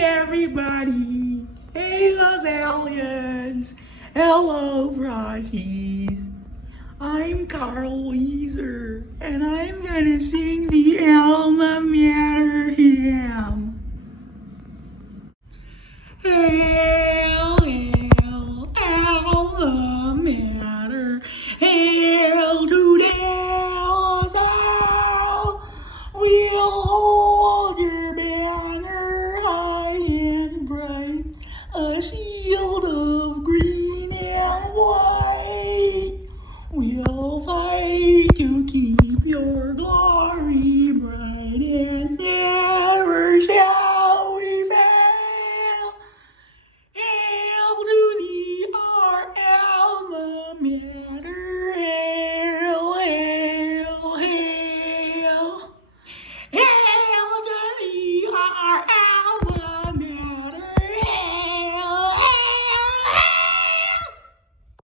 everybody! Hey Los Aliens! Hello Frosties! I'm Carl Wheezer and I'm gonna sing the Alma Mater hymn.